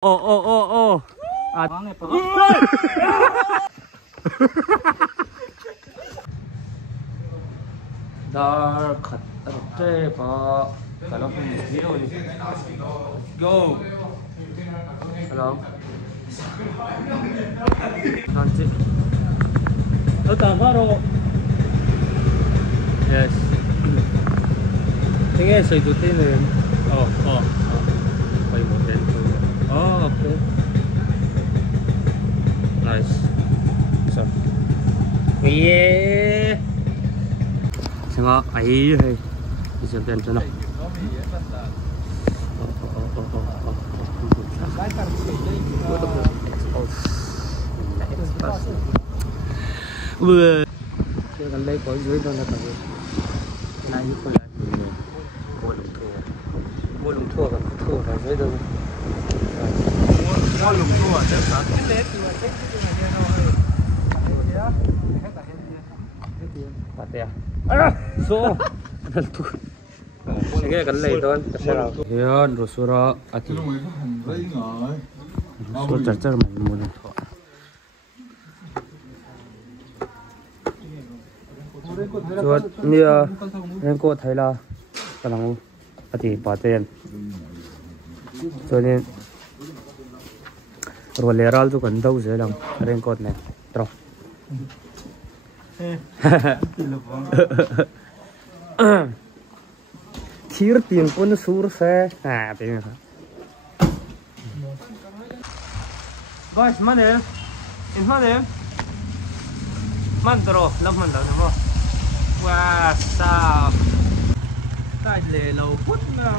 ô à đó khát thế bỏ cái nó không nhiều go hello ăn chứ ở tạm vào rồi yes thế nghe sợi tụt thế này quay một đến okay nice so yeah xem ngó ấy hay đi xem tên cho nó vừa gần đây có dưới đó là cái này như con này mua lùng thua và dưới đâu mua lùng thua chắc chắn cái lết thì là cái này kia đâu hết tiền số cái gần đây thôi cái nào hiện rồi số đó thì số chắc chắn mình mua lùng thua rồi như em cô thấy là cái nào thì bỏ tiền cho nên rồi lẽ ra tôi cần đâu dễ lòng raincoat này rồi khir tiền pun sur se tiền guys mana in mana mantro lam mantro nè mo wow sao tại lề lầu quất nào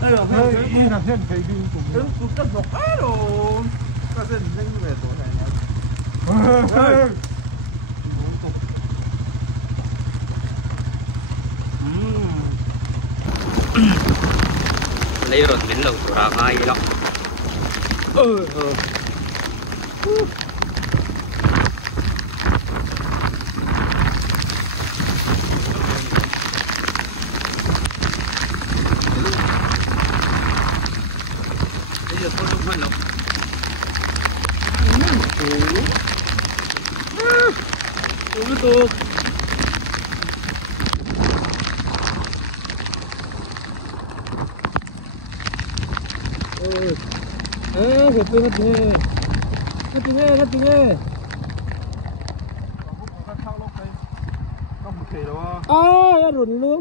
đây là hơi làm thêm phải đi cùng cũng tất bọc á rồi ta sẽ nhanh về chỗ này nhá lấy rồi đến lầu của ra ngay đó betul. Hati-hati. Ya run luôn.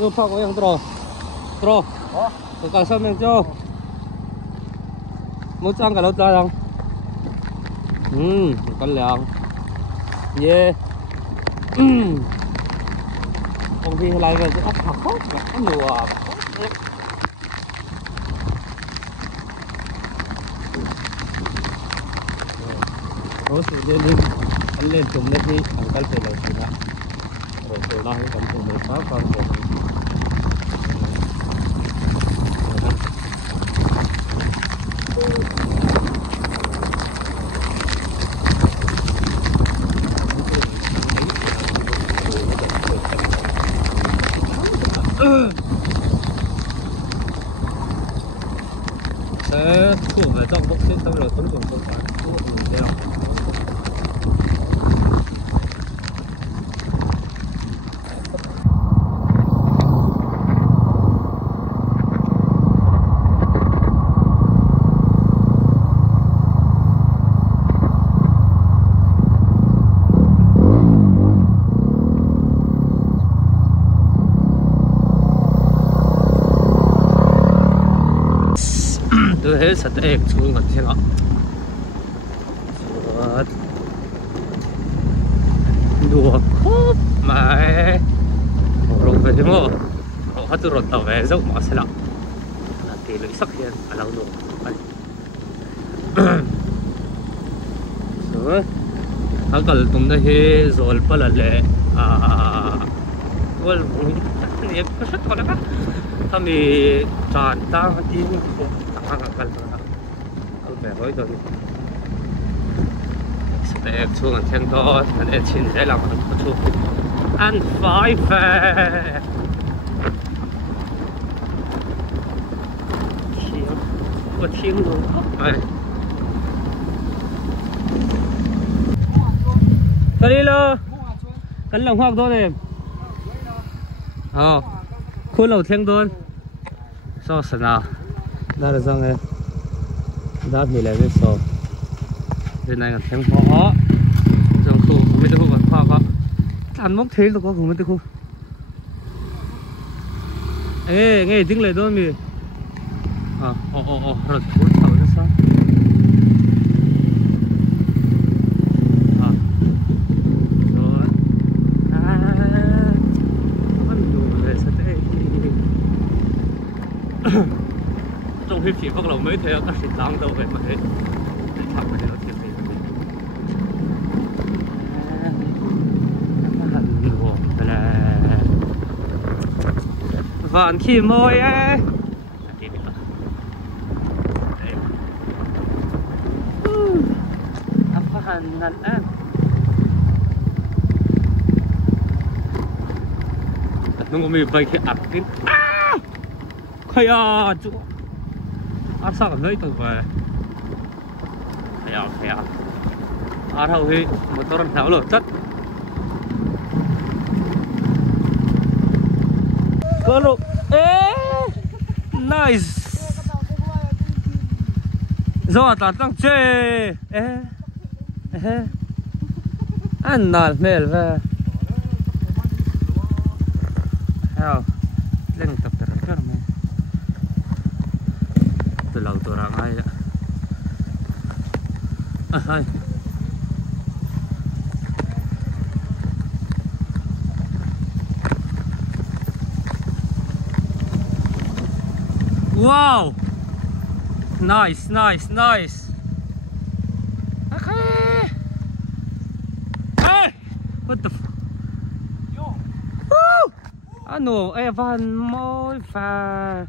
Nó phao có yang terus. Cái cả sao mình cho. Một trang cả lâu ra không? Con lèo. Yeah. Công ty lại về ốc hạt khóc, có nhiều à. Rồi sự lên anh lên chùm lên đi, thằng con phải làm gì đó. Rồi từ đó cái chùm mình phá con rồi. Thu vào trong bốc xếp xong rồi tốn dùng phải thu mình đeo. tôi hết sạch em xuống gần thế nào đùa khóc mà rồi về thế mà rồi hết rồi tàu về dốc mà sẽ lặng thì lấy sắc hiện ở lâu rồi rồi hắn cần tụm đây rồi phải là lệ well ini kesat kalau kan kami cantang hati ini tengah akal kalau beroi dari tệ xuống ở trên đó để xin sẽ làm một chút ăn phải về có thiên luôn vậy cái đi lo cắn lòng hoặc thôi em khuôn lẩu thiên luôn sao sẵn nào đó là sao em đó thì lại biết sao bên này còn thêm khó trong khu cũngไม่ได้khu còn khó có ăn mốc thế rồi có cũngไม่ได้khu ê nghe tiếng lời đó mi rồi cuốn tàu rất sao rồi vẫn đủ về sao thế trong khi chỉ bắt đầu mới thấy các sự tăng đâu vậy mà thế để thằng này nó thiệt gì vạn khi môi ấy apa hanal an nunggu mi baik akin kaya cu asa kan lấy từ về kaya arau hi motoran tháo lo chất kalau nice do tăng chơi anh nal mel về lên tập tập cái này từ lâu tôi đang hay hay wow nice okay hey what the ano Evan môi pha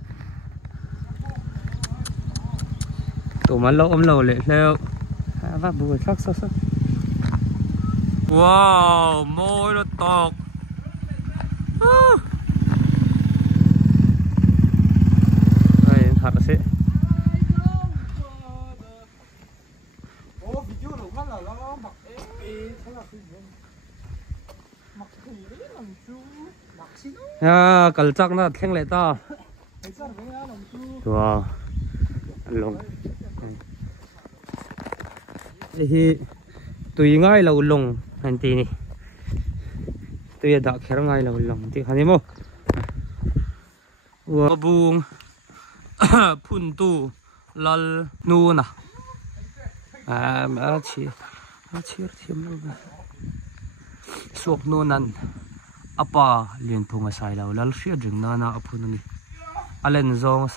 tụi mà lâu lâu lệ leo và bùi sắc sắc sắc wow môi nó tọt đây thật là sẽ cẩn chắc nó khen lại to wow lồng thì tùy ngay là lồng hành tí này tùy đã khéo ngay là lồng thì hành mô wow buông phun tu lal nu nè mà chỉ thêm luôn suộc nu năn apa liền thùng sai lâu lal phía rừng na phun này alen zong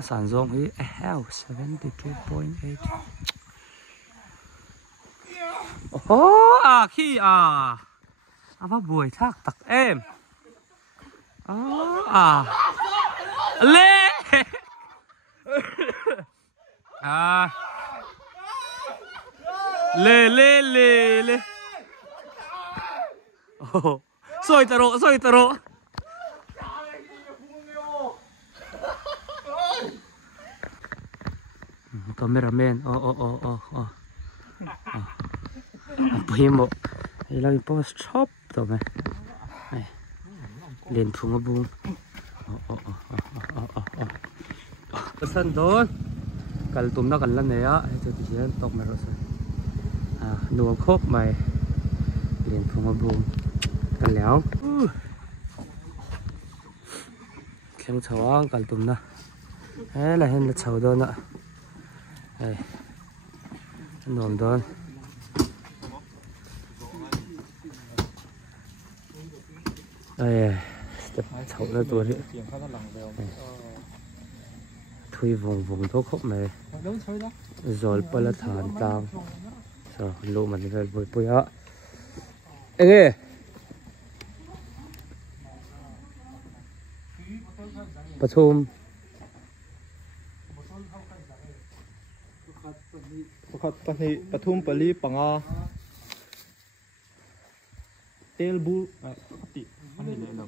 sản zong ấy hell 72.8 khi apa buổi thác tặc em lê lê soi taro cameraman Primo ilang post shop to me lên phung bung pesan don kal tum na kan la ne ya chu ti hian tok me ro sa nuam khop mai lên phung bung kan leo khem chawang kal tum na la hen la chaw do na nuam don đây chậu ra tuổi thui vùng thuốc khóc này rồi bây là thản tang rồi lộ mình về bồi á êประชุม Pakhat pahnih pathum pali panga telbu ti ani le lo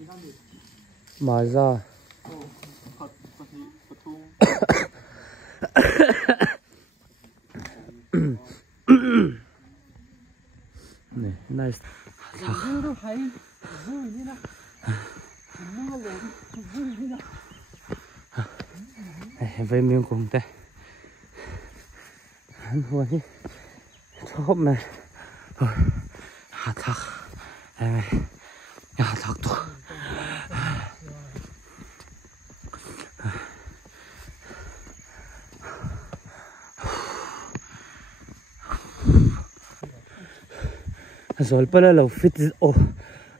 maza pakhat pahnih pathum nè nice với miếng cùng thế anh hùa đi chóp này rồi hạt thắc này hạt thắc to rồi bây giờ là fit ô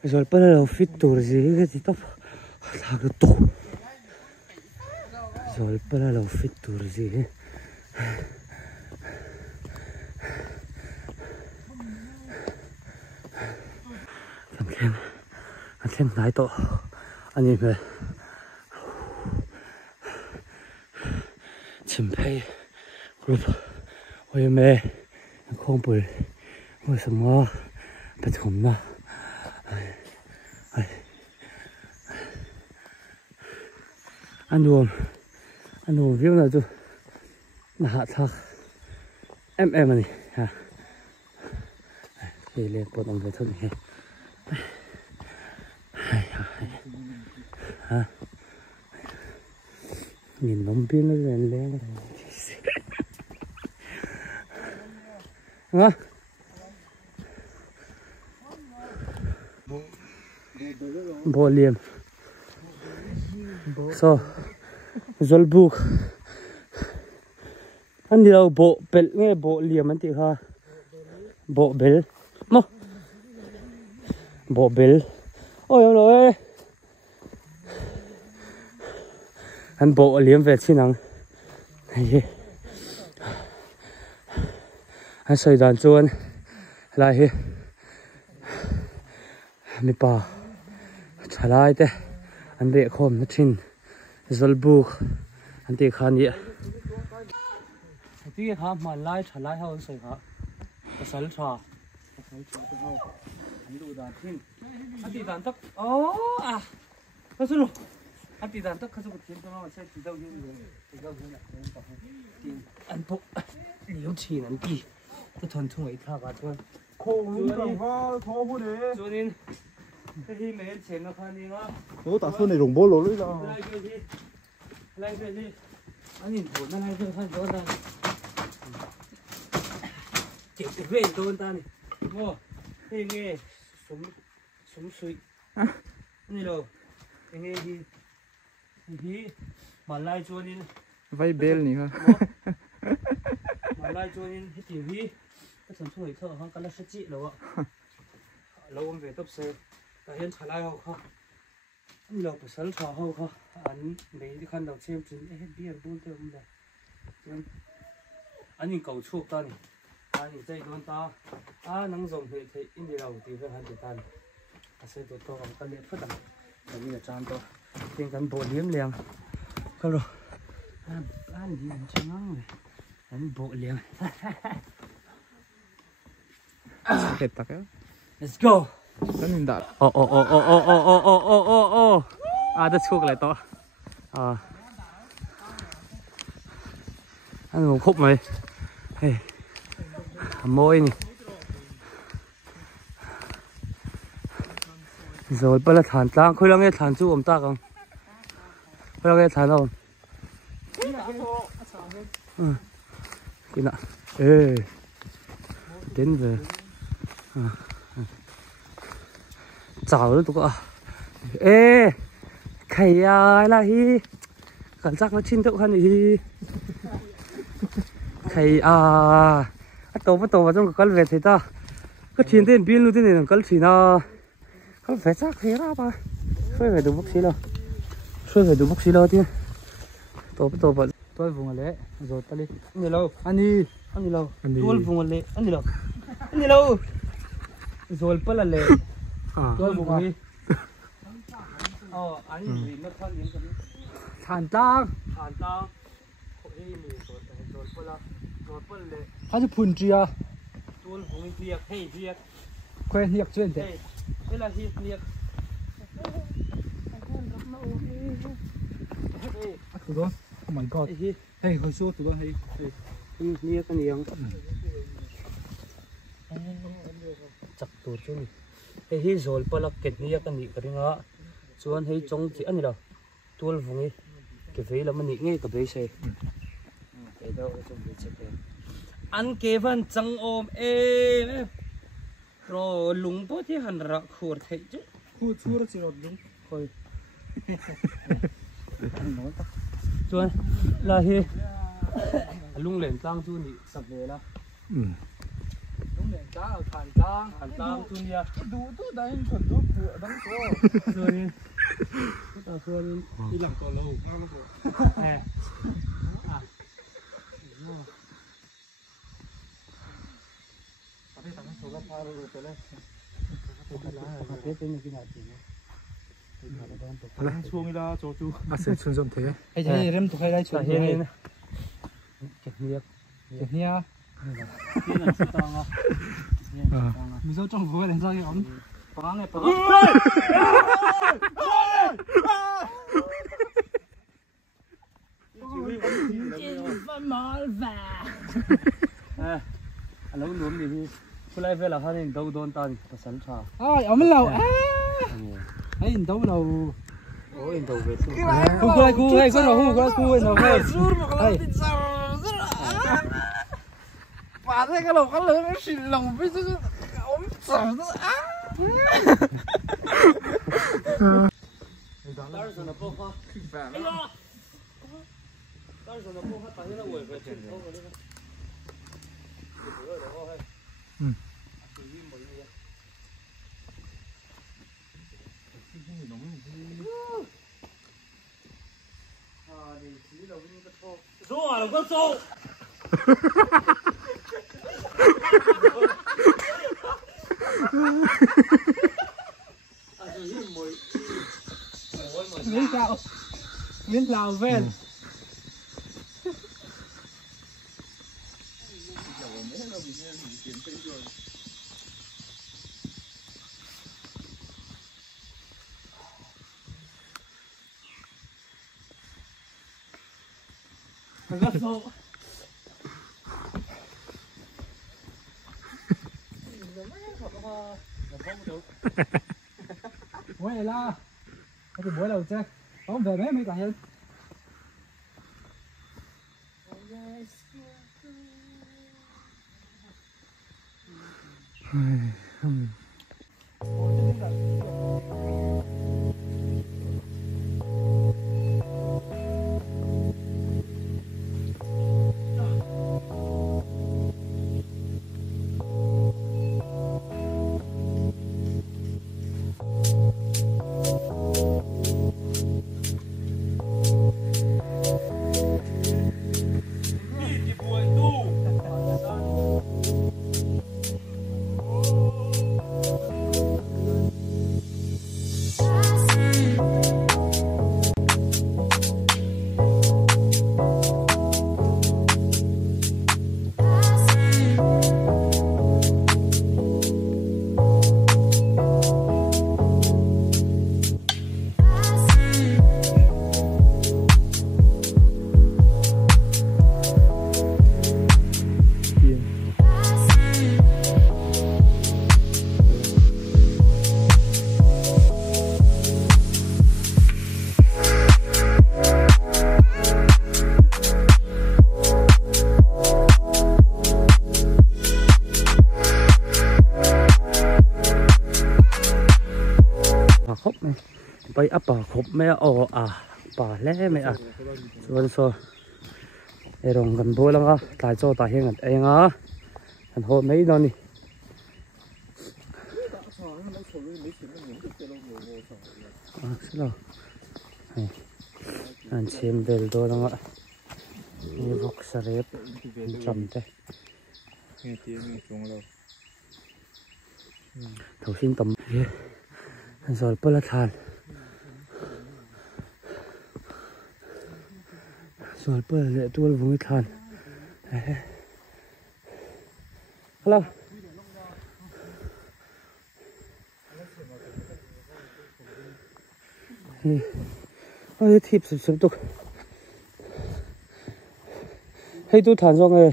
rồi bây giờ là fit tour gì cái gì tóc thắc to rồi bây giờ là fit tour gì thêm lái tổ anh em về chim pay group ôi mẹ không bự为什么不同呢？anh đùa viết là tôi hạ thác em này ha thì lên bộ đồng về thôi này ha nhìn nóng pin nó lên lên hả bộ liềm so zolbuk anh đi đâu bộ bel nghe bộ liềm anh chị ha bộ bel mo bộ bel ôi ông nội anh bộ liềm về xin năng anh soi đàn chuan lại hi mi pa chalai te an re khom na thin zolbuk an ti khan ye ti ha ma lai chalai ha soi ha pasal tha te ho an lu dan thin an ti dan tak kasulu an ti dan tak khasu thin ta ma sai ti dau yin ti dau yin ti an pok liu chin an ti ta thon thung ai tha ga thon khong rong ha tho bu ne chuanin cái gì mà em xem nó khoan đi ngó. Nó ta xuân này rồng bố lỗ đấy là. Lại cái gì? Anh nhìn bộ nó lại cái khoan đó ta. Chịu cái về tôi ta này. Ngô, cái nghe súng suy. Này đâu? Cái nghe gì mà lại chuanin. Vay bel này ha. Mà lại chuanin cái TV. Cái thằng suy thở không cái là sẽ chị đâu ạ. Lâu ông về tập xe. hiện trả lại họ anh lộc phải sẵn sàng họ anh mấy cái khăn đầu xem chính hết biết bốn tiêu không đây anh nhìn cầu chuột ta này anh nhìn dây đón ta nắng rồng thì in đi đầu thì phải hành thì tan sẽ tụt to bằng cái liệp phất à bởi vì là tràn to trên cán bộ liếm liền không rồi anh đi ăn trắng này anh bộ liền let's go cái nhìn đã đất chuột lại to anh ngủ khúc mày môi này rồi bây giờ thản ta khơi lăng nghe thản chú ôm ta không khơi lăng nghe thản không cái nọ đến về chào nó tụi con khẩy là hi cảm giác nó chín thượng hơn thì khẩy tổ vào trong cái về thì ta cái chuyện tên biên luôn thế này là cái gì nó không phải chắc thế ra ba phải đủ bốc xí đâu phải đủ bốc xí đâu chứ tổ vào tôi vùng lệ rồi ta đi anh đi lâu anh đi lâu tôi vùng lệ anh đi lâu rồi bây là lệ tôi vùng đi anh đi mất thân thản tăng hội đi mình rồi bây là เขาจะพุ่นเจีย ตัวผมเรียกให้เรียก เคยเรียกช่วยเด็ก เวลาที่เรียก ถูกต้อง oh my god เฮ้ยเขาสู้ถูกต้องเฮ้ย เรียกกันยังจับตัวจุนเฮ้ยโซลปลักเก็ตเรียกกันนี่กันงะส่วนเฮ้ยจงจีอันนี้เราตัวผมนี่เก็บไว้แล้วมันนี่ง่ายกับไปใช่เดี๋ยวเราจะไปเช็คอันเก็บวันจังโอมรอลุงพอที่หันรักขวดเฮ้ยจุ พูดสู้แล้วจะรอดลุง คอยส่วนลาเฮลุงเหลนตั้งจุนี่สักเวลา ลุงเหรียญจ้าผ่านจ้า หันตั้งจุนี่ ดูตู้ได้คนดูเปลือกทั้งตัว ส่วนนี้ส่วนนี้ อีหลังตัวเรามากแล้วก็ แหม ประเทศต่างประเทศเราพาเราไปเลย ประเทศเป็นยังไงจริง ช่วงเวลาโจจู 아세 춘좀 돼. ไอ้เจ้าเริ่มตัวใครได้ช่ว ลาง เฮนี่นะเก็บเรียก เดี๋ยวนี้ ที่นั่นสุดตังอ่ะนี่ตังอ่ะ มีเจ้าจ้องหัวแดงจ้าอย่าง ปังไงปังแล้วรวมดีพี่ผู้ไล่เวลาเขาเนี่ยโดนตันประสันชา อ้าวเอามันเราไอ้อินโตเรา โอ้ยอินโดเวสู้ กูเฮ้ยก็เรากูเฮ้ยเราเฮ้ยเฮ้ย 把那个老汉人是老被这个我们怎么的啊？当时那爆发，哎呀！当时那爆发，打现在我也会听说过这个。嗯。走啊，我走。miếng lào về quay la cái buổi đầu chưa không về mấy cả nhân khóc này bay ấp bà khóc mẹ ồ bà lẽ mẹ rồi rồi để rong gần bôi lắm á tại cho tại hiện anh á thành hồ mấy đó nè xin lỗi anh xem về đó lắm á như vóc sợi rệp chậm thế thầu xin tầm rồi bớt là than rồi bớt là tua vùng than hello ôi thịt sụp sụp tục hay tôi thản xong rồi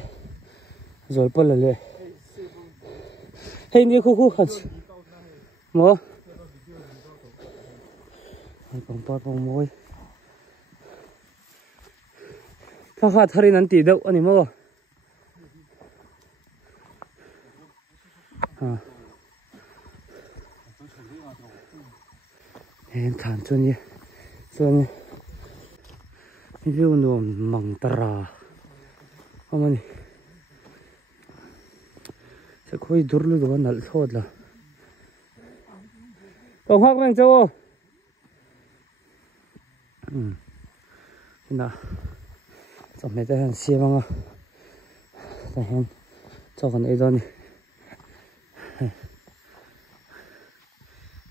rồi bớt lại hay như khu khu hẳn mua còn bớt còn môi khá khá thari nắn tỉ đâu anh em mua em thản cho nhé view nó măng tara 어머니 저 거의 누르르도 날 서웠다 또 화강 저거 나 좀 매대한 시방아 다행 저건 애더니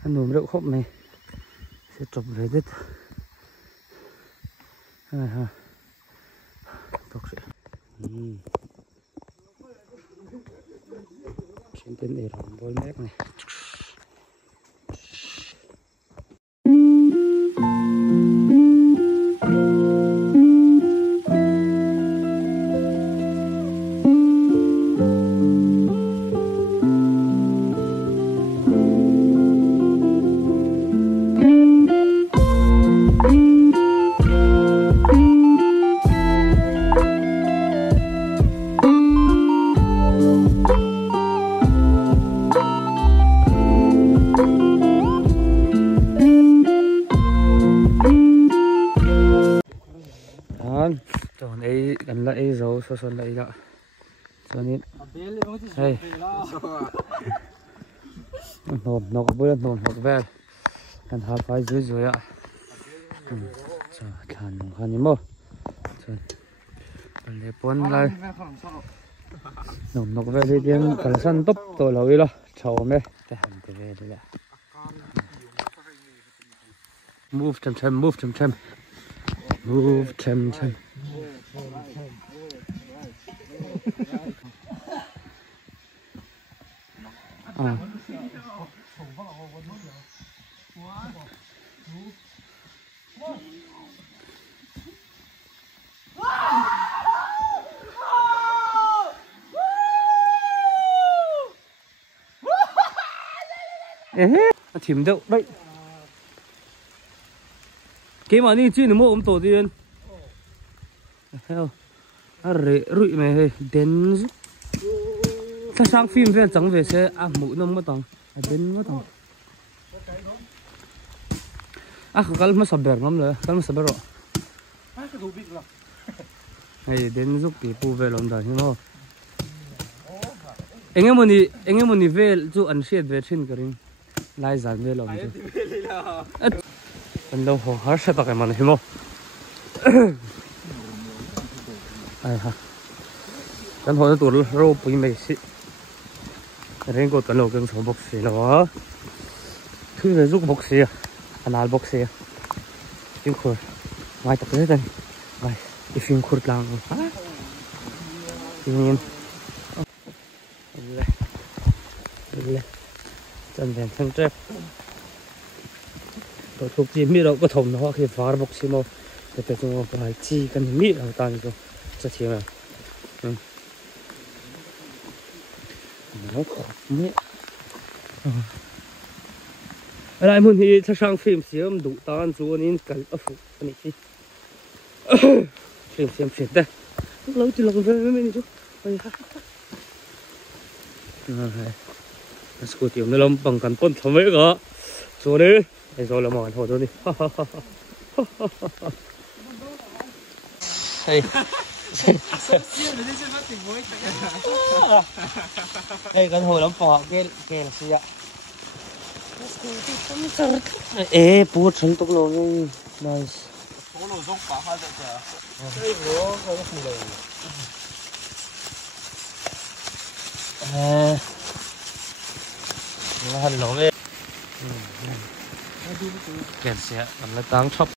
한 놈으로 컵네 좀 레딧 아하 독시 trên tên này là bôi mép này chọn ấy gần lại dấu so so lại đó cho nên đây nó có bữa nó học về cần học phải dưới dưới ạ cho thằng nó như mơ để bốn lại nó có về đi tiếng cần săn tốc tôi lâu đi lo chầu mẹ để hành để về đây move chăm move chăm move chăm thím đậu đấy cái mà đi chuyên mua ôm tổ tiên theo rễ rụi mày đến ta sang phim về chẳng về xe mũi nó mất tòng đến mất tòng cái mà sập bẹt lắm rồi cái mà sập bẹt rồi này đến giúp tí pu về lòng đời như thế anh em muốn về chú ăn xiết về trên cái lai giàn về lòng chứ anh đâu hồ hết sẽ tao cái màn hình không ai ha anh hỏi tụi rô bùi mày xí anh có tụi nó cần số bốc xí đó thứ này giúp bốc xí anh al bốc xí phim khur ngoài tập tới đây ngoài cái phim khur lang phim lên chân đèn thân trép tôi thuộc gì mi đâu có thùng nó khi phá bốc xí màu để tôi dùng phải chi cần mi ở tan rồi cho chị mà nó khó mẹ ở đây muốn thì sang phim xem đủ tan chú nên cần ở phụ này chi phim xem phim đây lâu chỉ lòng về mấy chú school tiểu nó lông bằng cần pôn thầm mấy có chú đi rồi là mòn hồ tôi đi hey đây con hồi lắm phò cái là gì ạ ê bút chân tốc luôn nice tốc độ dốc cả hai giờ đây bố không có lời nó hành lỗ về kẹt xe là tăng chop